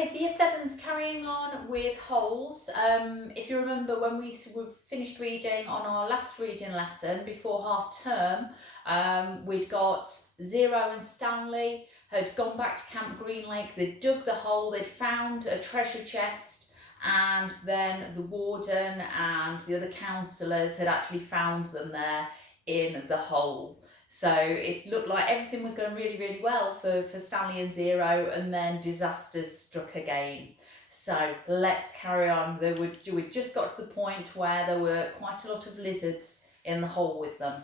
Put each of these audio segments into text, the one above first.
Okay, so year seven's carrying on with holes. If you remember when we finished reading on our last reading lesson before half term, we'd got Zero and Stanley had gone back to Camp Green Lake. They'd dug the hole, they'd found a treasure chest, and then the warden and the other counsellors had actually found them there in the hole. So it looked like everything was going really, really well for Stanley and Zero, and then disasters struck again. So let's carry on. We'd just got to the point where there were quite a lot of lizards in the hole with them.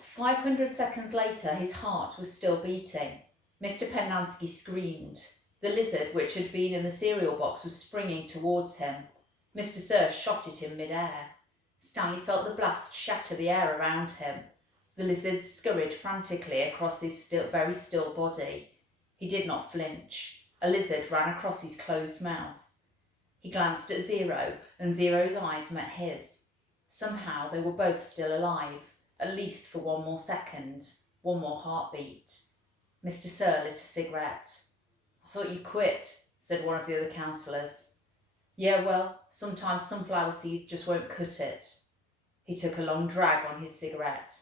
500 seconds later, his heart was still beating. Mr. Pennansky screamed. The lizard, which had been in the cereal box, was springing towards him. Mr. Sir shot it in mid-air. Stanley felt the blast shatter the air around him. The lizard scurried frantically across his very still body. He did not flinch. A lizard ran across his closed mouth. He glanced at Zero, and Zero's eyes met his. Somehow they were both still alive, at least for one more second, one more heartbeat. Mr. Sir lit a cigarette. "I thought you quit," said one of the other counsellors. "Yeah, well, sometimes sunflower seeds just won't cut it." He took a long drag on his cigarette.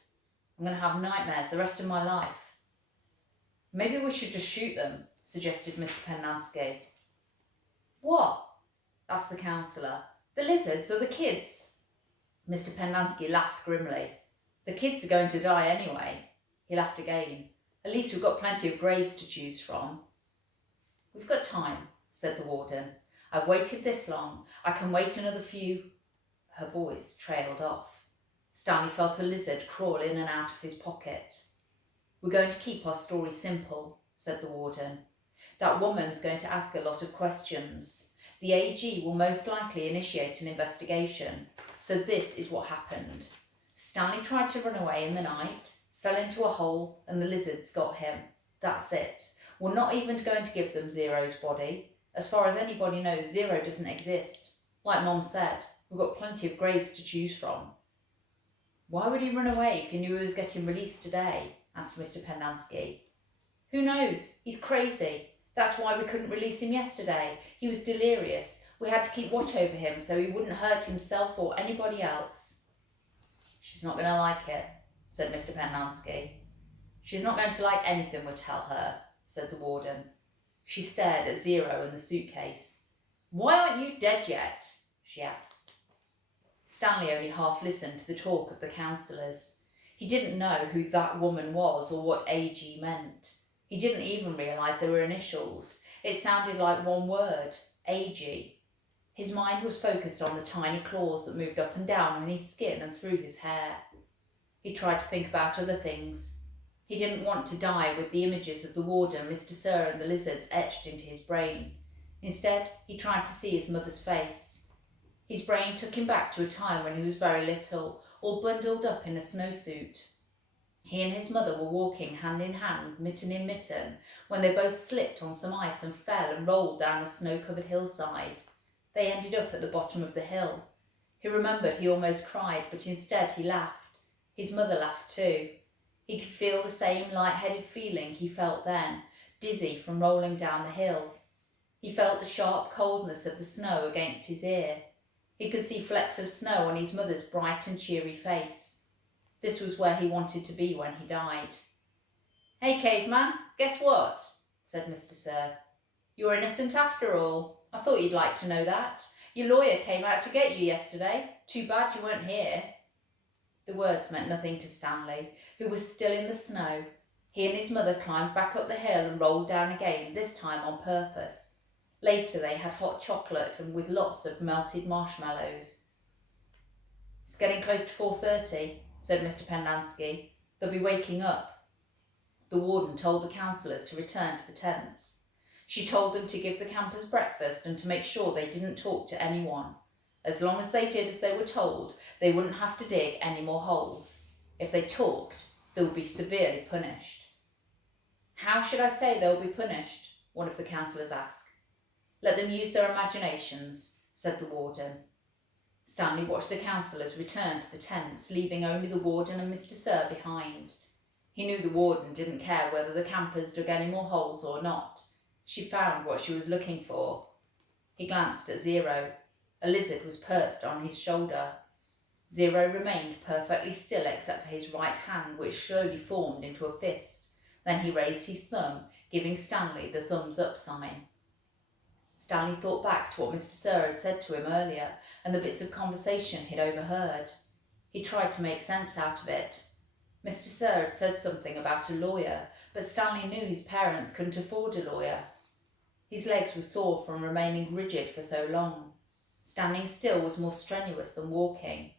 "I'm going to have nightmares the rest of my life." "Maybe we should just shoot them," suggested Mr. Pennansky. "What?" asked the counsellor. "The lizards or the kids?" Mr. Pennansky laughed grimly. "The kids are going to die anyway." He laughed again. "At least we've got plenty of graves to choose from." "We've got time," said the warden. "I've waited this long. I can wait another few—" Her voice trailed off. Stanley felt a lizard crawl in and out of his pocket. "We're going to keep our story simple," said the warden. "That woman's going to ask a lot of questions. The AG will most likely initiate an investigation. So this is what happened. Stanley tried to run away in the night, fell into a hole, and the lizards got him. That's it. We're not even going to give them Zero's body. As far as anybody knows, Zero doesn't exist. Like Mom said, we've got plenty of graves to choose from." "Why would he run away if he knew he was getting released today?" asked Mr. Pennansky. "Who knows? He's crazy. That's why we couldn't release him yesterday. He was delirious. We had to keep watch over him so he wouldn't hurt himself or anybody else." "She's not going to like it," said Mr. Pennansky. "She's not going to like anything we tell her," said the warden. She stared at Zero and the suitcase. "Why aren't you dead yet?" she asked. Stanley only half listened to the talk of the counsellors. He didn't know who that woman was or what AG meant. He didn't even realise they were initials. It sounded like one word, AG. His mind was focused on the tiny claws that moved up and down on his skin and through his hair. He tried to think about other things. He didn't want to die with the images of the warden, Mr. Sir, and the lizards etched into his brain. Instead, he tried to see his mother's face. His brain took him back to a time when he was very little, all bundled up in a snowsuit. He and his mother were walking hand in hand, mitten in mitten, when they both slipped on some ice and fell and rolled down a snow-covered hillside. They ended up at the bottom of the hill. He remembered he almost cried, but instead he laughed. His mother laughed too. He could feel the same light-headed feeling he felt then, dizzy from rolling down the hill. He felt the sharp coldness of the snow against his ear. He could see flecks of snow on his mother's bright and cheery face. This was where he wanted to be when he died. "Hey, caveman, guess what?" said Mr. Sir. "You're innocent after all. I thought you'd like to know that. Your lawyer came out to get you yesterday. Too bad you weren't here." The words meant nothing to Stanley, who was still in the snow. He and his mother climbed back up the hill and rolled down again, this time on purpose. Later they had hot chocolate and with lots of melted marshmallows. "It's getting close to 4:30, said Mr. Pennansky. "They'll be waking up." The warden told the counsellors to return to the tents. She told them to give the campers breakfast and to make sure they didn't talk to anyone. As long as they did as they were told, they wouldn't have to dig any more holes. If they talked, they would be severely punished. "How should I say they'll be punished?" one of the counsellors asked. "Let them use their imaginations," said the warden. Stanley watched the counsellors return to the tents, leaving only the warden and Mr. Sir behind. He knew the warden didn't care whether the campers dug any more holes or not. She found what she was looking for. He glanced at Zero. A lizard was perched on his shoulder. Zero remained perfectly still except for his right hand, which slowly formed into a fist. Then he raised his thumb, giving Stanley the thumbs up sign. Stanley thought back to what Mr. Sir had said to him earlier and the bits of conversation he'd overheard. He tried to make sense out of it. Mr. Sir had said something about a lawyer, but Stanley knew his parents couldn't afford a lawyer. His legs were sore from remaining rigid for so long. Standing still was more strenuous than walking.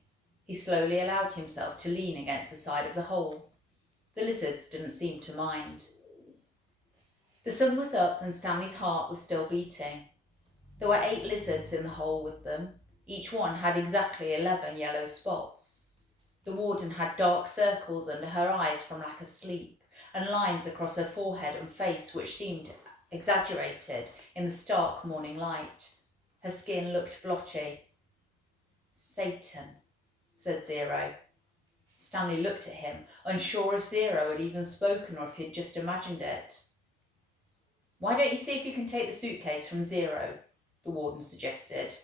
He slowly allowed himself to lean against the side of the hole. The lizards didn't seem to mind. The sun was up and Stanley's heart was still beating. There were 8 lizards in the hole with them. Each one had exactly 11 yellow spots. The warden had dark circles under her eyes from lack of sleep, and lines across her forehead and face which seemed exaggerated in the stark morning light. Her skin looked blotchy. "Satan," said Zero. Stanley looked at him, unsure if Zero had even spoken or if he'd just imagined it. "Why don't you see if you can take the suitcase from Zero?" the warden suggested.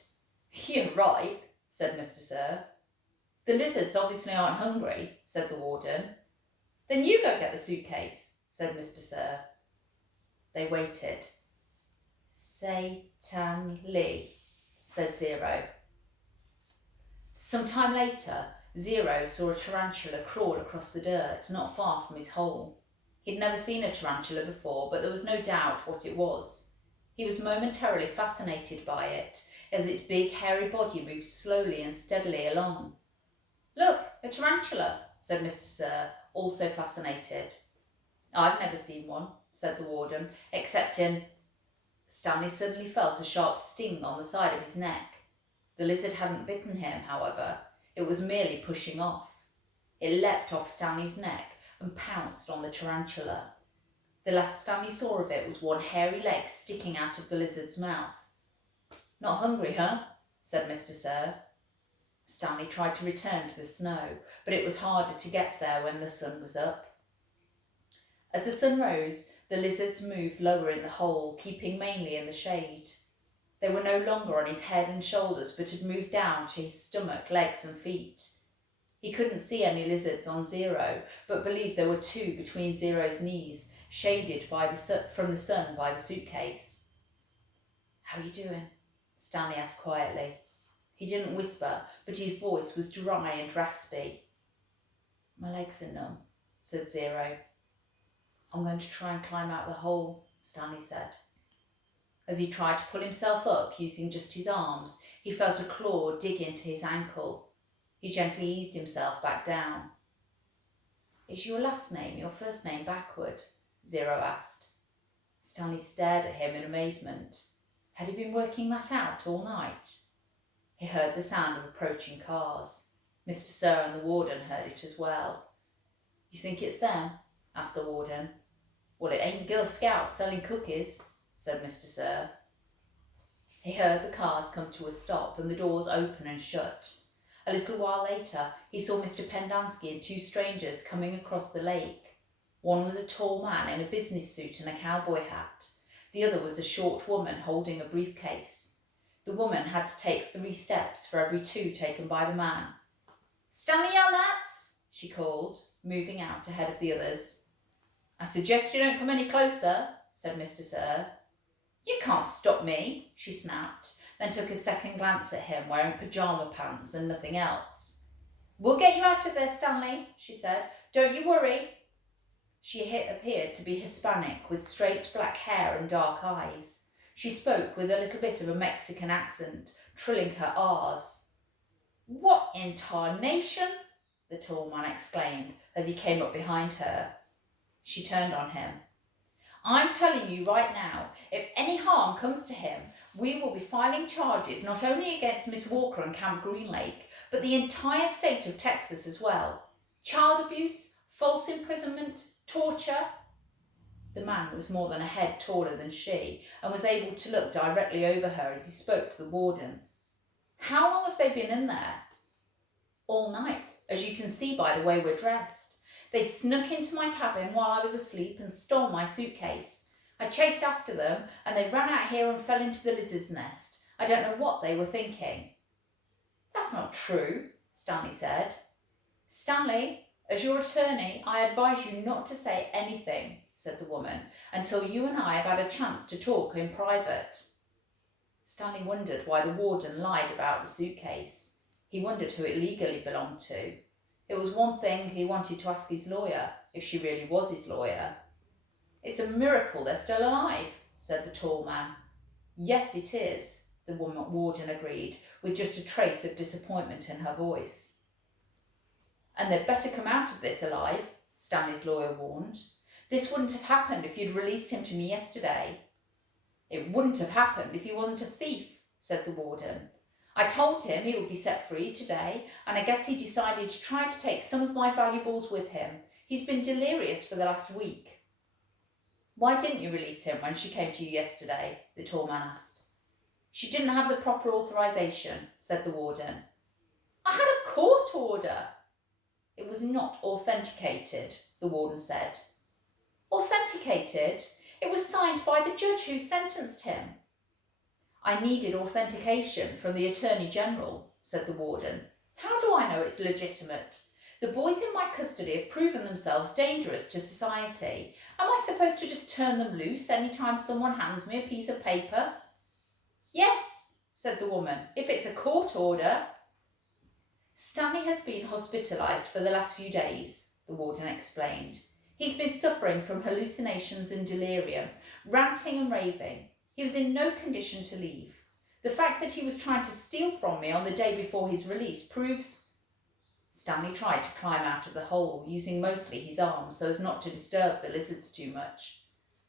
"You're right," said Mr. Sir. "The lizards obviously aren't hungry," said the warden. "Then you go get the suitcase," said Mr. Sir. They waited. "Satan Lee," said Zero. Some time later, Zero saw a tarantula crawl across the dirt not far from his hole. He'd never seen a tarantula before, but there was no doubt what it was. He was momentarily fascinated by it, as its big hairy body moved slowly and steadily along. "Look, a tarantula," said Mr. Sir, also fascinated. "I've never seen one," said the warden, except in... Stanley suddenly felt a sharp sting on the side of his neck. The lizard hadn't bitten him, however. It was merely pushing off. It leapt off Stanley's neck and pounced on the tarantula. The last Stanley saw of it was one hairy leg sticking out of the lizard's mouth. "Not hungry, huh?" said Mr. Sir. Stanley tried to return to the snow, but it was harder to get there when the sun was up. As the sun rose, the lizards moved lower in the hole, keeping mainly in the shade. They were no longer on his head and shoulders, but had moved down to his stomach, legs and feet. He couldn't see any lizards on Zero, but believed there were 2 between Zero's knees, shaded from the sun by the suitcase. "How are you doing?" Stanley asked quietly. He didn't whisper, but his voice was dry and raspy. "My legs are numb," said Zero. "I'm going to try and climb out the hole," Stanley said. As he tried to pull himself up using just his arms, he felt a claw dig into his ankle. He gently eased himself back down. "Is your last name your first name backward?" Zero asked. Stanley stared at him in amazement. Had he been working that out all night? He heard the sound of approaching cars. Mr. Sir and the warden heard it as well. "You think it's them?" asked the warden. "Well, it ain't Girl Scouts selling cookies," said Mr. Sir. He heard the cars come to a stop and the doors open and shut. A little while later, he saw Mr. Pendanski and 2 strangers coming across the lake. One was a tall man in a business suit and a cowboy hat. The other was a short woman holding a briefcase. The woman had to take 3 steps for every 2 taken by the man. "Stanley Yelnats," she called, moving out ahead of the others. "I suggest you don't come any closer," said Mr. Sir. "You can't stop me," she snapped, then took a second glance at him, wearing pyjama pants and nothing else. "We'll get you out of there, Stanley," she said. "Don't you worry." She appeared to be Hispanic, with straight black hair and dark eyes. She spoke with a little bit of a Mexican accent, trilling her R's. "What in tarnation?" the tall man exclaimed as he came up behind her. She turned on him. "I'm telling you right now, if any harm comes to him, we will be filing charges not only against Miss Walker and Camp Green Lake, but the entire state of Texas as well. Child abuse, false imprisonment, torture." The man was more than a head taller than she and was able to look directly over her as he spoke to the warden. "How long have they been in there?" "All night, as you can see by the way we're dressed. They snuck into my cabin while I was asleep and stole my suitcase. I chased after them and they ran out here and fell into the lizard's nest. I don't know what they were thinking." "That's not true," Stanley said. "Stanley, as your attorney, I advise you not to say anything," said the woman, "until you and I have had a chance to talk in private." Stanley wondered why the warden lied about the suitcase. He wondered who it legally belonged to. It was one thing he wanted to ask his lawyer, if she really was his lawyer. "It's a miracle they're still alive," said the tall man. "Yes, it is," the warden agreed, with just a trace of disappointment in her voice. "And they'd better come out of this alive," Stanley's lawyer warned. "This wouldn't have happened if you'd released him to me yesterday." "It wouldn't have happened if he wasn't a thief," said the warden. "I told him he would be set free today, and I guess he decided to try to take some of my valuables with him. He's been delirious for the last week." "Why didn't you release him when she came to you yesterday?" the tall man asked. "She didn't have the proper authorization," said the warden. "I had a court order." "It was not authenticated," the warden said. "Authenticated? It was signed by the judge who sentenced him." "I needed authentication from the Attorney General," said the warden. "How do I know it's legitimate? The boys in my custody have proven themselves dangerous to society. Am I supposed to just turn them loose any time someone hands me a piece of paper?" "Yes," said the woman, "if it's a court order." "Stanley has been hospitalised for the last few days," the warden explained. "He's been suffering from hallucinations and delirium, ranting and raving. He was in no condition to leave. The fact that he was trying to steal from me on the day before his release proves—" Stanley tried to climb out of the hole, using mostly his arms so as not to disturb the lizards too much.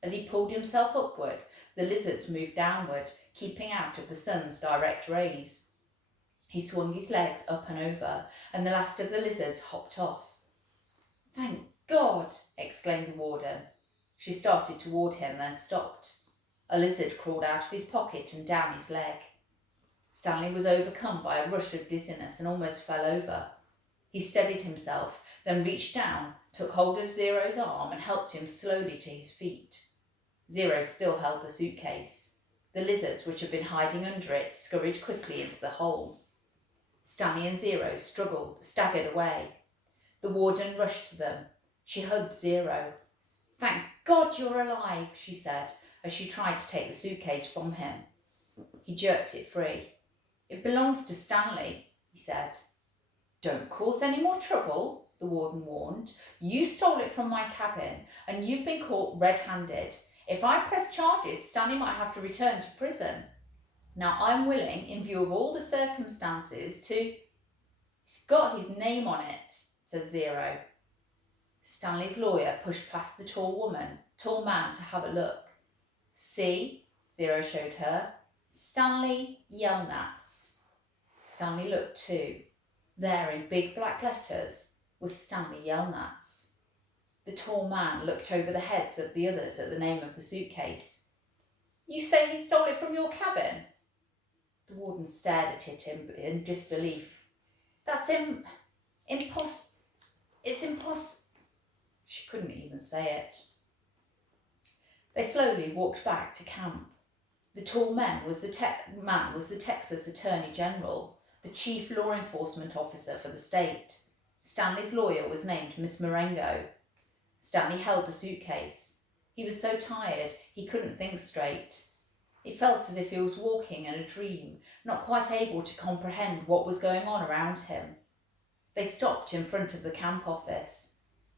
As he pulled himself upward, the lizards moved downward, keeping out of the sun's direct rays. He swung his legs up and over, and the last of the lizards hopped off. "Thank God!" exclaimed the warden. She started toward him, then stopped. A lizard crawled out of his pocket and down his leg. Stanley was overcome by a rush of dizziness and almost fell over. He steadied himself, then reached down, took hold of Zero's arm and helped him slowly to his feet. Zero still held the suitcase. The lizards, which had been hiding under it, scurried quickly into the hole. Stanley and Zero staggered away. The warden rushed to them. She hugged Zero. "Thank God you're alive," she said, as she tried to take the suitcase from him. He jerked it free. "It belongs to Stanley," he said. "Don't cause any more trouble," the warden warned. "You stole it from my cabin, and you've been caught red-handed. If I press charges, Stanley might have to return to prison. Now, I'm willing, in view of all the circumstances, to—" "It's got his name on it," said Zero. Stanley's lawyer pushed past the tall man to have a look. "See," Zero showed her. "Stanley Yelnats." Stanley looked too. There, in big black letters, was Stanley Yelnats. The tall man looked over the heads of the others at the name of the suitcase. "You say he stole it from your cabin?" The warden stared at it in disbelief. "That's It's impossible." She couldn't even say it. They slowly walked back to camp. The tall man was the Texas Attorney General, the chief law enforcement officer for the state. Stanley's lawyer was named Miss Marengo. Stanley held the suitcase. He was so tired he couldn't think straight. It felt as if he was walking in a dream, not quite able to comprehend what was going on around him. They stopped in front of the camp office.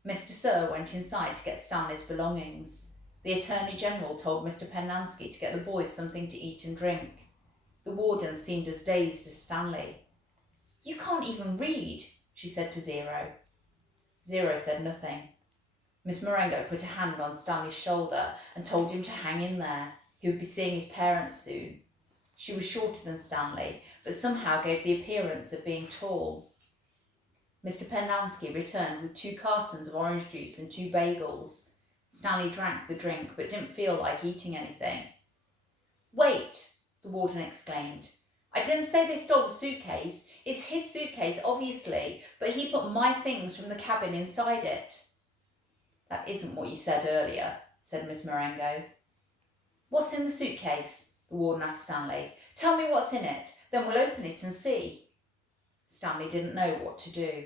Mr. Sir went inside to get Stanley's belongings. The Attorney General told Mr. Pennansky to get the boys something to eat and drink. The warden seemed as dazed as Stanley. "You can't even read," she said to Zero. Zero said nothing. Miss Marengo put a hand on Stanley's shoulder and told him to hang in there. He would be seeing his parents soon. She was shorter than Stanley, but somehow gave the appearance of being tall. Mr. Pennansky returned with 2 cartons of orange juice and 2 bagels. Stanley drank the drink, but didn't feel like eating anything. "Wait," the warden exclaimed. "I didn't say they stole the suitcase. It's his suitcase, obviously, but he put my things from the cabin inside it." "That isn't what you said earlier," said Miss Marengo. What's in the suitcase? The warden asked Stanley. Tell me what's in it, then we'll open it and see. Stanley didn't know what to do.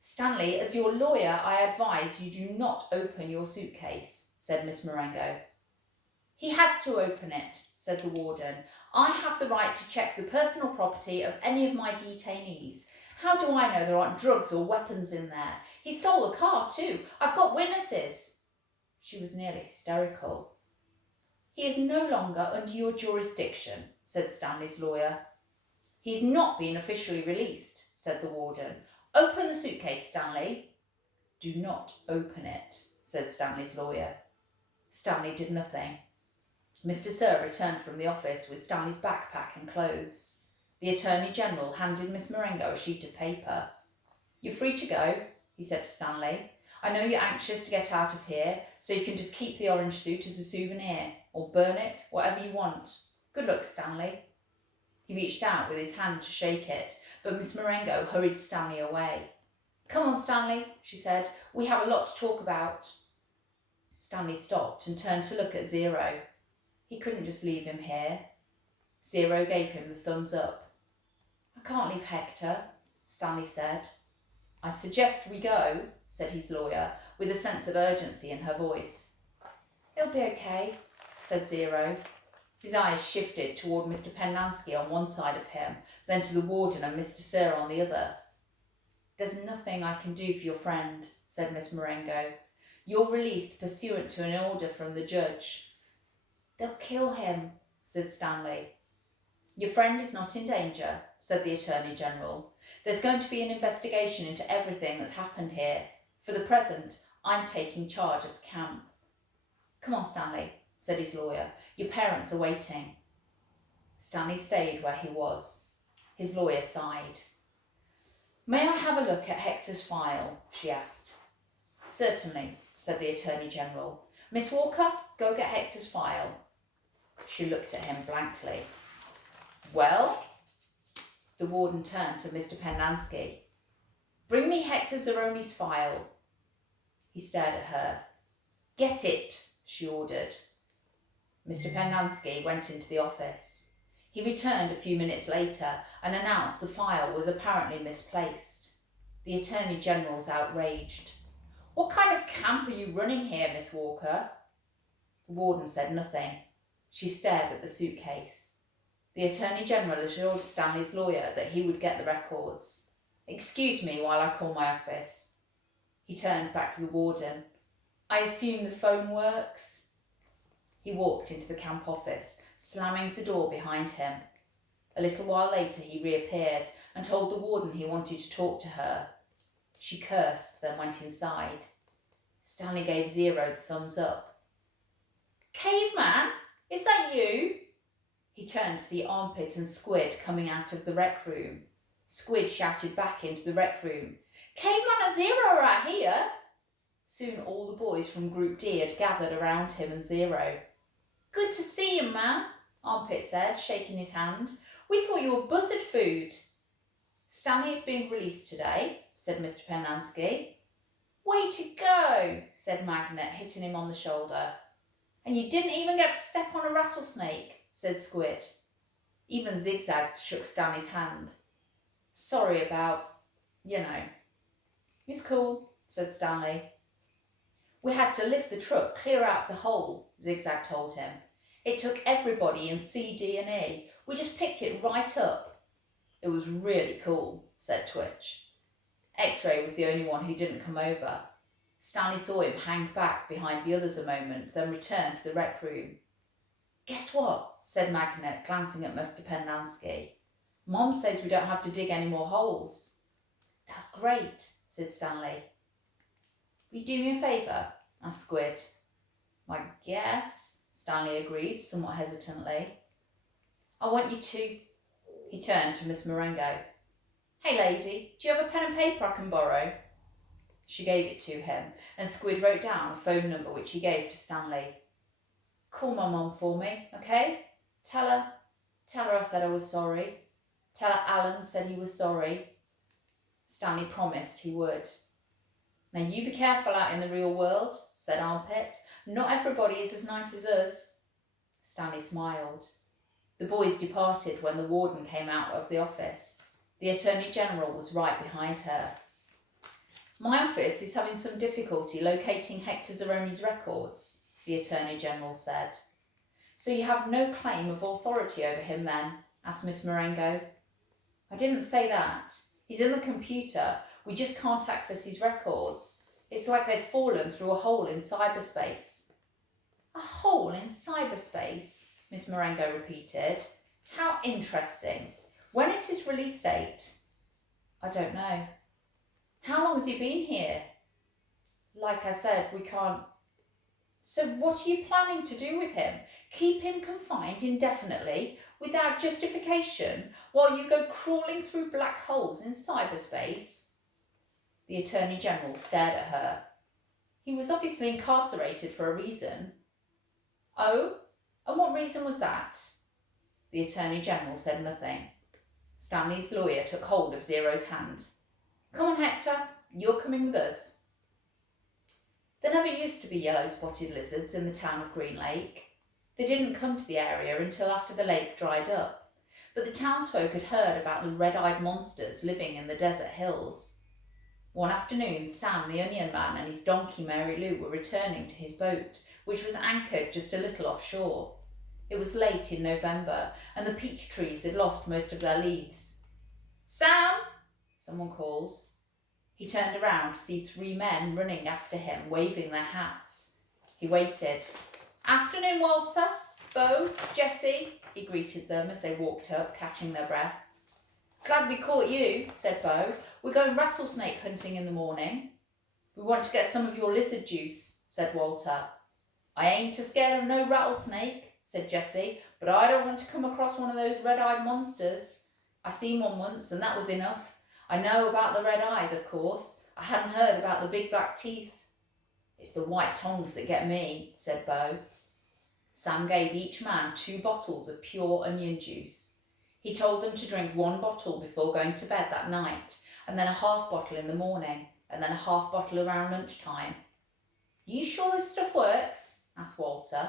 Stanley, as your lawyer, I advise you do not open your suitcase, said Miss Marengo. He has to open it, said the warden. I have the right to check the personal property of any of my detainees. How do I know there aren't drugs or weapons in there? He stole a car too. I've got witnesses. She was nearly hysterical. He is no longer under your jurisdiction, said Stanley's lawyer. He's not been officially released, said the warden. Open the suitcase, Stanley. Do not open it, said Stanley's lawyer. Stanley did nothing. Mr. Sir returned from the office with Stanley's backpack and clothes. The Attorney General handed Miss Marengo a sheet of paper. You're free to go, he said to Stanley. I know you're anxious to get out of here, so you can just keep the orange suit as a souvenir, or burn it, whatever you want. Good luck, Stanley. He reached out with his hand to shake it, but Miss Marengo hurried Stanley away. Come on, Stanley, she said. We have a lot to talk about. Stanley stopped and turned to look at Zero. He couldn't just leave him here. Zero gave him the thumbs up. I can't leave Hector, Stanley said. I suggest we go, said his lawyer, with a sense of urgency in her voice. He'll be okay, said Zero. His eyes shifted toward Mr. Penlansky on one side of him, then to the warden and Mr. Sir on the other. There's nothing I can do for your friend, said Miss Marengo. You're released pursuant to an order from the judge. They'll kill him, said Stanley. Your friend is not in danger, said the Attorney General. There's going to be an investigation into everything that's happened here. For the present, I'm taking charge of the camp. Come on, Stanley, said his lawyer. Your parents are waiting. Stanley stayed where he was. His lawyer sighed. May I have a look at Hector's file? She asked. Certainly, said the Attorney General. Miss Walker, go get Hector's file. She looked at him blankly. Well? The warden turned to Mr. Penlansky. Bring me Hector Zeroni's file. He stared at her. Get it, she ordered. Mr. Penlansky went into the office. He returned a few minutes later and announced the file was apparently misplaced. The Attorney General's outraged. What kind of camp are you running here, Miss Walker? The warden said nothing. She stared at the suitcase. The Attorney General assured Stanley's lawyer that he would get the records. Excuse me while I call my office. He turned back to the warden. I assume the phone works? He walked into the camp office, slamming the door behind him. A little while later he reappeared and told the warden he wanted to talk to her. She cursed, then went inside. Stanley gave Zero the thumbs up. Caveman, is that you? He turned to see Armpit and Squid coming out of the rec room. Squid shouted back into the rec room. Caveman and Zero are out here. Soon all the boys from Group D had gathered around him and Zero. Good to see you, man, Armpit said, shaking his hand. We thought you were buzzard food. Stanley is being released today, said Mr. Penlansky. Way to go, said Magnet, hitting him on the shoulder. And you didn't even get to step on a rattlesnake, said Squid. Even Zigzag shook Stanley's hand. Sorry about, It's cool, said Stanley. We had to lift the truck clear out of the hole, Zigzag told him. It took everybody in C, D and E. We just picked it right up. It was really cool, said Twitch. X-Ray was the only one who didn't come over. Stanley saw him hang back behind the others a moment, then return to the rec room. Guess what? Said Magnet, glancing at Mr. Penlansky. Mom says we don't have to dig any more holes. That's great, said Stanley. Will you do me a favour? Asked Squid. I guess, Stanley agreed, somewhat hesitantly. I want you to... He turned to Miss Marengo. Hey lady, do you have a pen and paper I can borrow? She gave it to him, and Squid wrote down a phone number which he gave to Stanley. Call my mum for me, okay? Tell her I said I was sorry. Tell her Alan said he was sorry. Stanley promised he would. Now you be careful out in the real world, said Armpit. Not everybody is as nice as us. Stanley smiled. The boys departed when the warden came out of the office. The Attorney General was right behind her. My office is having some difficulty locating Hector Zeroni's records, the Attorney General said. So you have no claim of authority over him then? Asked Miss Marengo. I didn't say that. He's in the computer. We just can't access his records. It's like they've fallen through a hole in cyberspace. A hole in cyberspace? Miss Marengo repeated. How interesting. When is his release date? I don't know. How long has he been here? Like I said, we can't. So what are you planning to do with him? Keep him confined indefinitely without justification while you go crawling through black holes in cyberspace? The Attorney General stared at her. He was obviously incarcerated for a reason. Oh? And what reason was that? The Attorney General said nothing. Stanley's lawyer took hold of Zero's hand. Come on, Hector, you're coming with us. There never used to be yellow-spotted lizards in the town of Green Lake. They didn't come to the area until after the lake dried up, but the townsfolk had heard about the red-eyed monsters living in the desert hills. One afternoon, Sam, the onion man, and his donkey Mary Lou were returning to his boat, which was anchored just a little offshore. It was late in November, and the peach trees had lost most of their leaves. Sam! Someone called. He turned around to see 3 men running after him, waving their hats. He waited. Afternoon, Walter. Bo, Jessie, he greeted them as they walked up, catching their breath. Glad we caught you, said Bo. We're going rattlesnake hunting in the morning. We want to get some of your lizard juice, said Walter. I ain't scared of no rattlesnake, said Jessie, but I don't want to come across one of those red-eyed monsters. I seen one once and that was enough. I know about the red eyes, of course. I hadn't heard about the big black teeth. It's the white tongues that get me, said Bo. Sam gave each man 2 bottles of pure onion juice. He told them to drink 1 bottle before going to bed that night, and then a half bottle in the morning, and then a half bottle around lunchtime. You sure this stuff works? Asked Walter.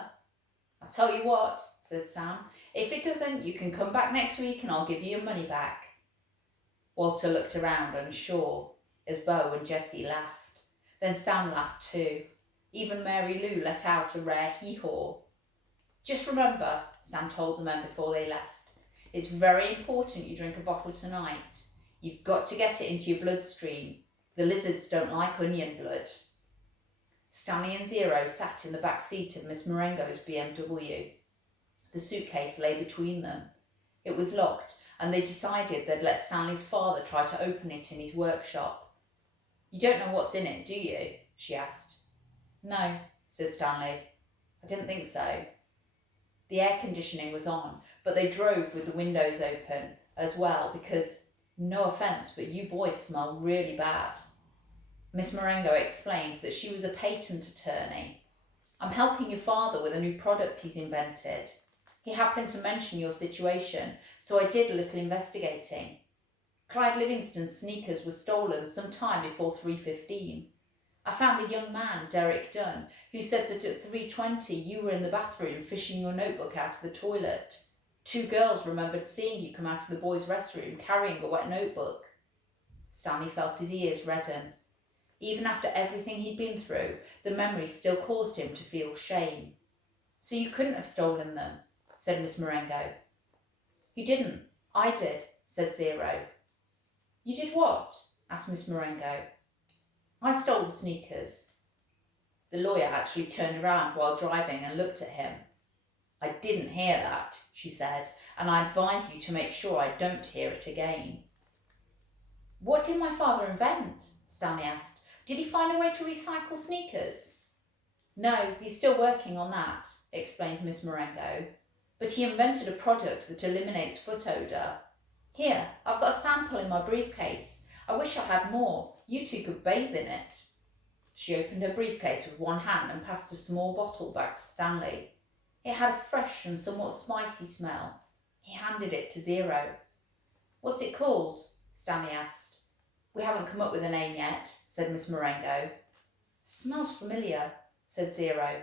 I'll tell you what, said Sam. If it doesn't, you can come back next week and I'll give you your money back. Walter looked around unsure as Bo and Jessie laughed. Then Sam laughed too. Even Mary Lou let out a rare hee-haw. Just remember, Sam told the men before they left, it's very important you drink a bottle tonight. You've got to get it into your bloodstream. The lizards don't like onion blood. Stanley and Zero sat in the back seat of Miss Marengo's BMW. The suitcase lay between them. It was locked, and they decided they'd let Stanley's father try to open it in his workshop. You don't know what's in it, do you? She asked. No, said Stanley. I didn't think so. The air conditioning was on, but they drove with the windows open as well because, no offence, but you boys smell really bad. Miss Marengo explained that she was a patent attorney. I'm helping your father with a new product he's invented. He happened to mention your situation, so I did a little investigating. Clyde Livingston's sneakers were stolen some time before 3:15. I found a young man, Derek Dunn, who said that at 3:20 you were in the bathroom fishing your notebook out of the toilet. 2 girls remembered seeing you come out of the boys' restroom carrying a wet notebook. Stanley felt his ears redden. Even after everything he'd been through, the memory still caused him to feel shame. So you couldn't have stolen them, said Miss Marengo. You didn't. I did, said Zero. You did what? Asked Miss Marengo. I stole the sneakers. The lawyer actually turned around while driving and looked at him. I didn't hear that, she said, and I advise you to make sure I don't hear it again. What did my father invent? Stanley asked. Did he find a way to recycle sneakers? No, he's still working on that, explained Miss Marengo. But he invented a product that eliminates foot odour. Here, I've got a sample in my briefcase. I wish I had more. You 2 could bathe in it. She opened her briefcase with one hand and passed a small bottle back to Stanley. It had a fresh and somewhat spicy smell. He handed it to Zero. What's it called? Stanley asked. We haven't come up with a name yet, said Miss Marengo. Smells familiar, said Zero.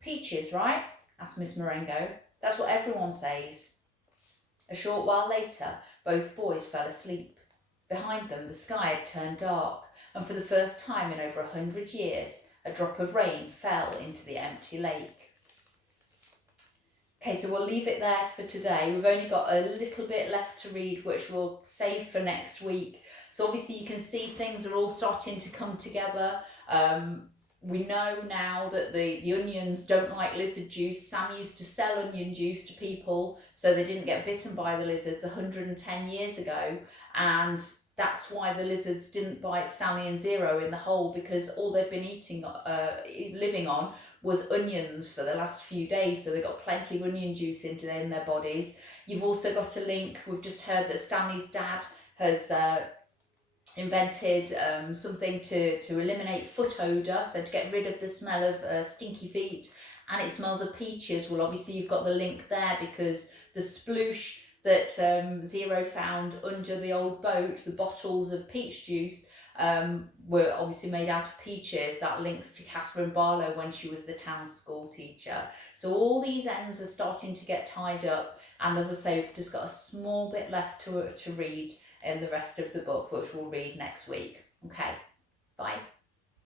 Peaches, right? asked Miss Marengo. That's what everyone says. A short while later, both boys fell asleep. Behind them, the sky had turned dark, and for the first time in over 100 years, a drop of rain fell into the empty lake. Okay, so we'll leave it there for today. We've only got a little bit left to read, which we'll save for next week. So obviously you can see things are all starting to come together. We know now that the onions don't like lizard juice. Sam used to sell onion juice to people so they didn't get bitten by the lizards 110 years ago. And that's why the lizards didn't bite Stanley and Zero in the hole, because all they've been living on was onions for the last few days. So they got plenty of onion juice in their bodies. You've also got a link. We've just heard that Stanley's dad has invented something to eliminate foot odour, so to get rid of the smell of stinky feet, and it smells of peaches. Well, obviously you've got the link there, because the sploosh that Zero found under the old boat, the bottles of peach juice, were obviously made out of peaches. That links to Catherine Barlow when she was the town school teacher. So all these ends are starting to get tied up, and as I say, we've just got a small bit left to read in the rest of the book, which we'll read next week. Okay, bye.